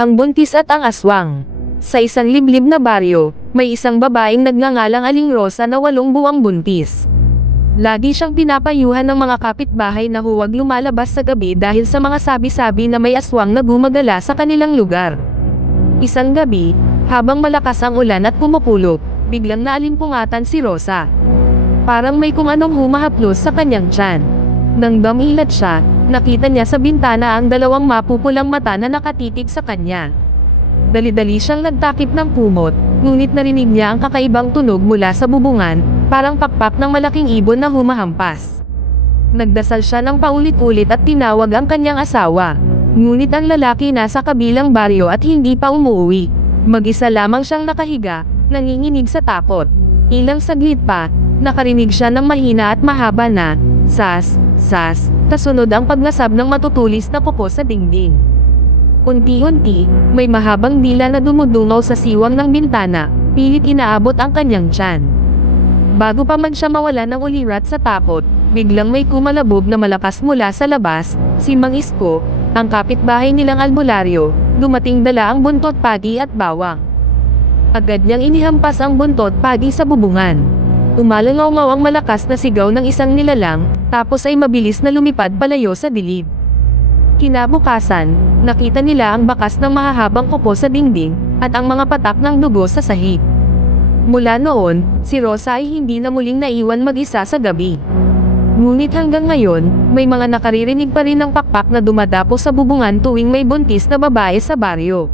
Ang buntis at ang aswang. Sa isang liblib na baryo, may isang babaeng nagngangalang Aling Rosa na 8 buwang buntis. Lagi siyang pinapayuhan ng mga kapitbahay na huwag lumalabas sa gabi dahil sa mga sabi-sabi na may aswang na gumagala sa kanilang lugar. Isang gabi, habang malakas ang ulan at pumupulot, biglang naalimpungatan si Rosa. Parang may kung anong humahaplos sa kanyang tiyan. Nang dumilat siya, nakita niya sa bintana ang 2 mapupulang mata na nakatitig sa kanya. Dali-dali siyang nagtakip ng kumot, ngunit narinig niya ang kakaibang tunog mula sa bubungan, parang pakpak ng malaking ibon na humahampas. Nagdasal siya ng paulit-ulit at tinawag ang kanyang asawa. Ngunit ang lalaki nasa kabilang baryo at hindi pa umuwi. Mag-isa lamang siyang nakahiga, nanginginig sa takot. Ilang saglit pa, nakarinig siya ng mahina at mahaba na sas, sas, kasunod ang pagngasab ng matutulis na kuko sa dingding. Unti-unti, may mahabang dila na dumudungaw sa siwang ng bintana, pilit inaabot ang kanyang tiyan. Bago pa man siya mawala ng ulirat sa takot, biglang may kumalabog na malakas mula sa labas, si Mang Isko, ang kapitbahay nilang albularyo, dumating dala ang buntot pagi at bawang. Agad niyang inihampas ang buntot pagi sa bubungan. Umalangaw-ngaw ang malakas na sigaw ng isang nilalang, tapos ay mabilis na lumipad palayo sa dilim. Kinabukasan, nakita nila ang bakas ng mahahabang kuko sa dingding, at ang mga patak ng dugo sa sahig. Mula noon, si Rosa ay hindi na muling naiwan mag-isa sa gabi. Ngunit hanggang ngayon, may mga nakaririnig pa rin ng pakpak na dumadapo sa bubungan tuwing may buntis na babae sa baryo.